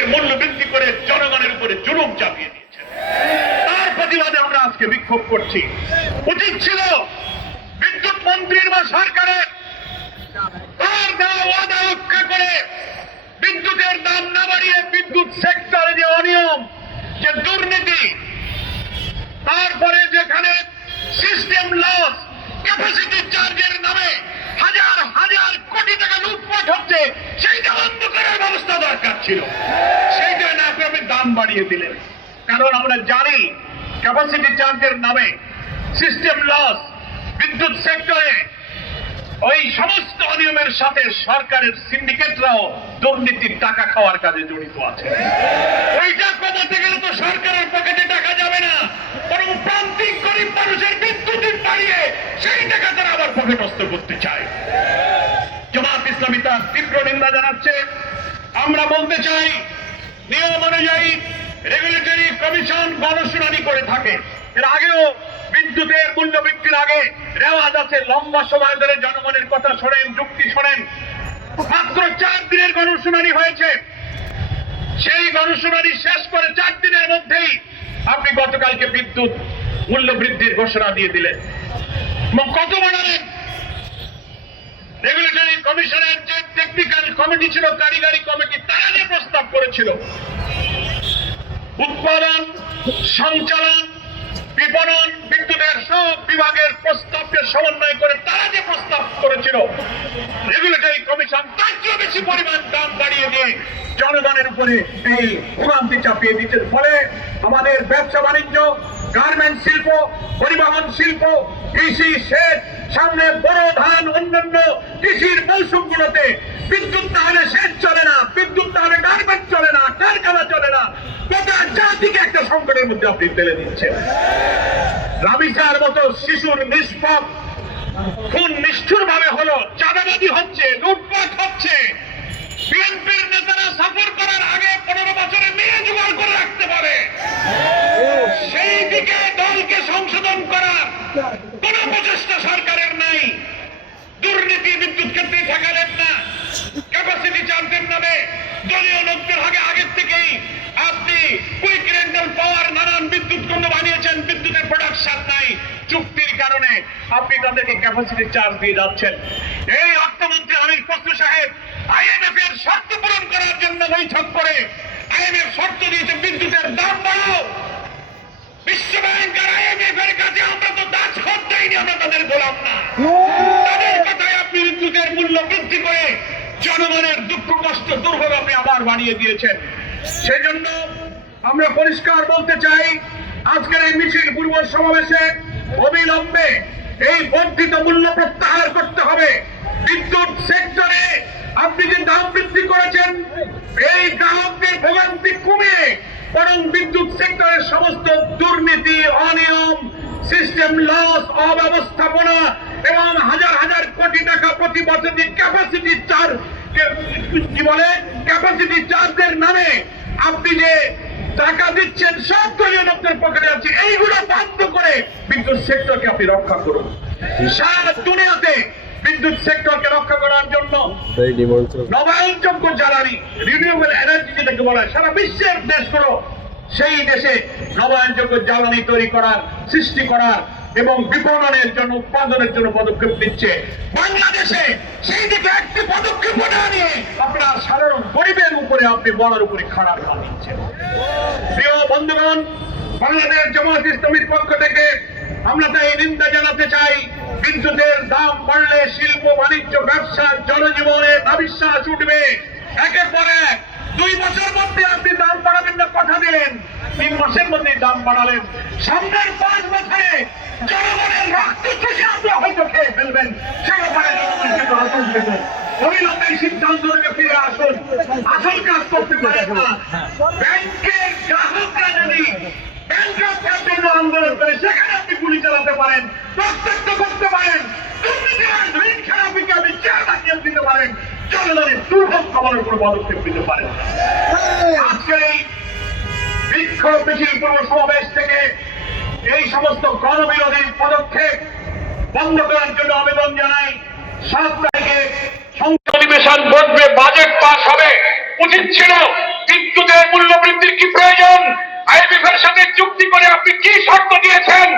বিদ্যুতের মূল্য বৃদ্ধি করে জনগণের উপরে জুলুম চাপিয়ে দিয়েছেন। তার প্রতিবাদে আমরা আজকে বিক্ষোভ করছি। উচিত ছিল বিদ্যুৎ মন্ত্রীর বা সরকারের তার দেওয়া ওয়াদা রক্ষা করে বিদ্যুতের দাম না বাড়িয়ে বিদ্যুৎ সেক্টরে যে অনিয়ম, যে দুর্নীতি, তারপরে যেখানে সিস্টেম লস, ক্যাপাসিটি চার্জের নামে হাজার হাজার কোটি টাকা লুটপাট হচ্ছে, সেইটা বন্ধ করার ব্যবস্থা দরকার ছিল। সেইটা না করে আপনি দাম বাড়িয়ে দিলেন। কারণ আমরা জানি ক্যাপাসিটি চার্জের নামে সিস্টেম লস, বিদ্যুৎ সেক্টরে ওই সমস্ত অনিয়মের সাথে সরকারের সিন্ডিকেটরাও দুর্নীতির টাকা খাওয়ার কাজে জড়িত আছে। ওইটা কমাতে গেলে তো সরকারের পকেটে টাকা যাবে না, বরং প্রান্তিক গরিব মানুষের বিদ্যুতের বাড়িয়ে সেই টাকা তারা আবার পকেটস্থ করতে চায়। জামাত ইসলামী তার তীব্র নিন্দা জানাচ্ছে। আমরা বলতে চাই, নিয়ম অনুযায়ী রেগুলেটরি কমিশন গণশুনানি করে থাকে। এর আগেও বিদ্যুতের মূল্য বৃদ্ধির আগে রেওয়াজ আছে, লম্বা সময় ধরে জনগণের কথা শোনেন, যুক্তি শোনেন। মাত্র 4 দিনের গণশুনানি হয়েছে। সেই গণশুনানি শেষ করে 4 দিনের মধ্যেই আপনি গতকালকে বিদ্যুৎ মূল্য বৃদ্ধির ঘোষণা দিয়ে দিলেন। কত বাড়ালেন? রেগুলেটরি কমিশনের যে টেকনিক্যাল কমিটি ছিল, কারিগরি কমিটি, তারা যে প্রস্তাব করেছিল উৎপাদন, সঞ্চালন, বিপণন, বিদ্যুতের সব বিভাগের প্রস্তাবকে সমন্বয় করে তারা যে প্রস্তাব করেছিল, রেগুলেটরি কমিশন তার চেয়ে বেশি পরিমাণ দাম বাড়িয়ে দিয়ে জনগণের উপরে এই ভোগান্তি চাপিয়ে দিচ্ছে। ফলে আমাদের ব্যবসা বাণিজ্য, গার্মেন্ট শিল্প, পরিবহন শিল্প, কৃষি, সেচ, সামনে বড় ধান, অন্যান্য কৃষির মৌসুমগুলোতে বিদ্যুৎ না হলে সেচ চলে না, বিদ্যুৎ না হলে গার্মেন্ট চলে না, কারখানা চলে না। গোটা জাতিকে একটা সংকটের মধ্যে আপনি ফেলে দিচ্ছেন। রাবিসার মতো শিশুর নিষ্পাপ খুন নিষ্ঠুর ভাবে হলো, চাঁদাবাজি হচ্ছে, লুটপাট হচ্ছে। বিএনপির নেতারা সফর করার আগে 15 বছরে মেয়ে জোগাড় করে রাখতে পারে, সেই দিকে দলকে সংশোধন করার কোন প্রচেষ্টা সরকারের নাই। দুর্নীতি বিদ্যুৎ ক্ষেত্রে ঠেকালেন না। ক্যাপাসিটি চার্জের নামে দলীয় লোকদের আগের থেকেই আপনি কুইক রেন্টাল পাওয়ার নানান বিদ্যুৎ কেন্দ্র বানিয়েছেন, বিদ্যুতের প্রোডাকশন নাই। চুক্তির কারণে আপনি তাদেরকে ক্যাপাসিটি চার্জ দিয়ে যাচ্ছেন। এই অর্থমন্ত্রী আমির খসরু সাহেব আইএমএফ এর শর্ত পূরণ করার জন্য বৈঠক করে আইএমএফ শর্ত দিয়েছে বিদ্যুতের দাম বাড়াও। বিশ্ব ব্যাংক আর আইএমএফ এর কাছে আমরা তো দাস করতেইনি, আমরা তাদের গোলাম না। তাদের কথায় আপনি বিদ্যুতের মূল্য বৃদ্ধি করে জনগণের দুঃখ কষ্ট দুর্ভোগ আপনি আবার বাড়িয়ে দিয়েছেন। সেজন্য আমরা পরিষ্কার বলতে চাই, আজকের এই মিছিল পূর্ব সমাবেশে অবিলম্বে এই বর্ধিত মূল্য প্রত্যাহার করতে হবে। বিদ্যুৎ সেক্টরে আপনি যে দাম বৃদ্ধি করেছেন, এই গ্রাহকদের ভোগান্তি কমিয়ে বরং বিদ্যুৎ সেক্টরের সমস্ত দুর্নীতি, অনিয়ম, সিস্টেম লস, অব্যবস্থাপনা এবং হাজার হাজার কোটি টাকা প্রতি বছর যে ক্যাপাসিটি চার্জ, কি বলে, ক্যাপাসিটি চার্জের নামে আপনি যে টাকা দিচ্ছেন সব দলীয় লোকদের পকেটে আছে, এইগুলো বন্ধ করে বিদ্যুৎ সেক্টরকে আপনি রক্ষা করুন। সারা দুনিয়াতে বিদ্যুৎ সেক্টরকে রক্ষা করার জন্য নবায়নযোগ্য জ্বালানি, রিনিউয়েবল এনার্জি যেটাকে বলা হয়, সারা বিশ্বের দেশগুলো সেই দেশে নবায়নযোগ্য জ্বালানি তৈরি করার, সৃষ্টি করার এবং বিপণনের জন্য, উৎপাদনের জন্য পদক্ষেপ নিচ্ছে। বাংলাদেশে সেই দিকে একটি পদক্ষেপ না নিয়ে আপনার সাধারণ গরিবের উপরে আপনি বলার উপরে খারাপ বানিয়েছেন। প্রিয় বন্ধুগণ, বাংলাদেশ জামাত ইসলামীর পক্ষ থেকে আমরা তাই নিন্দা জানাতে চাই। বিদ্যুতের দাম বাড়লে শিল্প, বাণিজ্য, ব্যবসা, জনজীবনে নাবিশ্বাস উঠবে। একের পর এক 2 বছর মধ্যে আপনি দাম বাড়াবেন না কথা দিলেন, 3 মাসের মধ্যে দাম বাড়ালেন। সামনের 5 বছরে জনগণের রক্ত চুষে আমরা হয়তো খেয়ে ফেলবেন। সে ব্যাপারে জনগণ কিন্তু আতঙ্কিত। অবিলম্বে সিদ্ধান্ত থেকে ফিরে আসুন। আসল কাজ করতে পারেন না। ব্যাংকের গ্রাহকরা যদি ব্যাংকরাপ্টের জন্য আন্দোলন করে সেখানে আপনি গুলি চালাতে পারেন, প্রত্যক্ষ করতে পারেন, ঋণ খেলাপিকে আপনি চেয়ারম্যান নিয়োগ দিতে পারেন, জনগণের দুর্ভোগ কমানোর কোনো পদক্ষেপ নিতে পারেন। আজকের এই বিক্ষোভ মিছিল পূর্ব সমাবেশ থেকে এই সমস্ত গণবিরোধী পদক্ষেপ বন্ধ করার জন্য আবেদন জানাই। 7 তারিখে সংসদ অধিবেশন বসবে, বাজেট পাস হবে। উচিত ছিল বিদ্যুতের প্রধানমন্ত্রীর কি প্রয়োজন? IMF এর সাথে চুক্তি করে আপনি কি শর্ত দিয়েছেন?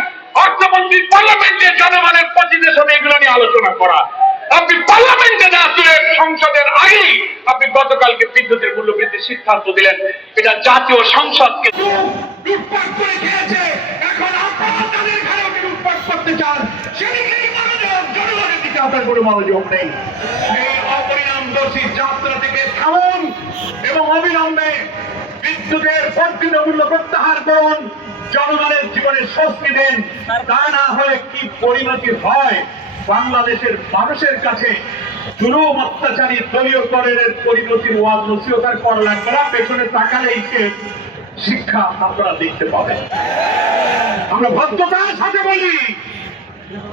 অর্থমন্ত্রী পার্লামেন্টে জনগণের প্রতিনিধিত্বে এগুলো নিয়ে আলোচনা করা। আপনি পার্লামেন্টে না তুলে সংসদের আগেই আপনি গতকালকে বিদ্যুতের মূল্য বৃদ্ধির সিদ্ধান্ত দিলেন। এটা জাতীয় সংসদকে লুটপাট করে খেয়েছে। এখন আপনারা তাদের ঘরেও লুটপাট করতে চান, সেদিকে মনোযোগ, জনগণের দিকে আপনার কোনো মনোযোগ নেই। এই অপরিণামদর্শী যাত্রা থেকে থামুন এবং অবিলম্বে বিদ্যুতের বর্ধিত মূল্য প্রত্যাহার করুন, জনগণের জীবনে স্বস্তি দেন। তা না হলে কি পরিণতি হয় বাংলাদেশের মানুষের কাছে? জুলুম, অত্যাচারী দলীয় করের পরিণতির ওয়াজ নসিহতার করা লাগবে না, পেছনে তাকালেই সে শিক্ষা আপনারা দেখতে পাবেন। আমরা ভদ্রতার সাথে বলি,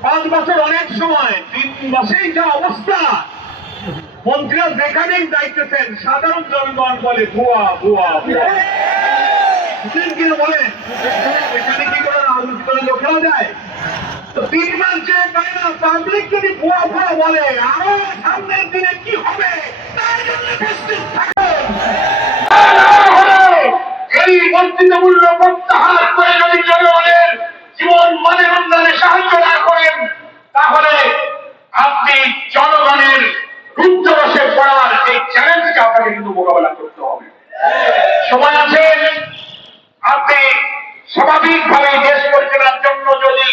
5 বছর অনেক সময়, 3 মাসেই যা অবস্থা, মন্ত্রীরা যেখানেই যাইতেছেন সাধারণ জনগণ বলে ভুয়া ভুয়া ভুয়া। কিনা বলে এখানে কি করে রাজনীতি করে লোকেরা যায়? তো 3 মাস যে তাই না, পাবলিক যদি ভুয়া ভুয়া বলে, আরো সামনের দিনে কি হবে তার জন্য প্রস্তুত থাকুন। এই বর্ধিত মূল্য প্রত্যাহার করে যদি জনগণের জীবন মানের উন্নয়নে সাহায্য না করেন, তাহলে আপনি জনগণের রুদ্ধরসে পড়ার এই চ্যালেঞ্জকে আপনাকে কিন্তু মোকাবেলা করতে হবে। সময় আছে। আপনি স্বাভাবিকভাবে দেশ পরিচালনার জন্য যদি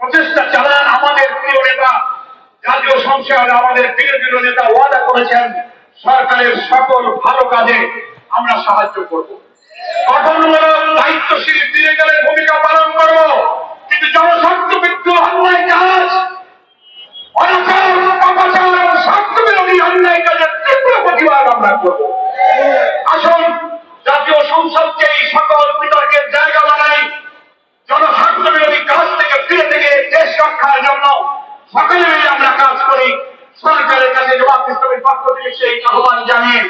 প্রচেষ্টা চালান, আমাদের প্রিয় নেতা জাতীয় সংসদে আমাদের বিরোধী নেতা ওয়াদা করেছেন সরকারের সকল ভালো কাজে আমরা সাহায্য করব। গঠনমূলক দায়িত্বশীল বিরোধীদের ভূমিকা পালন করব, কিন্তু জনস্বার্থ বিরুদ্ধে অন্যায় কাজ, অনাচার, পাপাচার, স্বার্থ বিরোধী অন্যায় কাজের তীব্র প্রতিবাদ আমরা করব। আসুন জাতীয় সংসদকে এই সকল বিতর্কের জায়গা বানাই, জনস্বার্থ বিরোধী কাজ থেকে ফিরে থেকে দেশ রক্ষার জন্য সকলে মিলে আমরা কাজ করি। সরকারের কাছে জবাবদিহির পক্ষ থেকে সেই আহ্বান জানিয়ে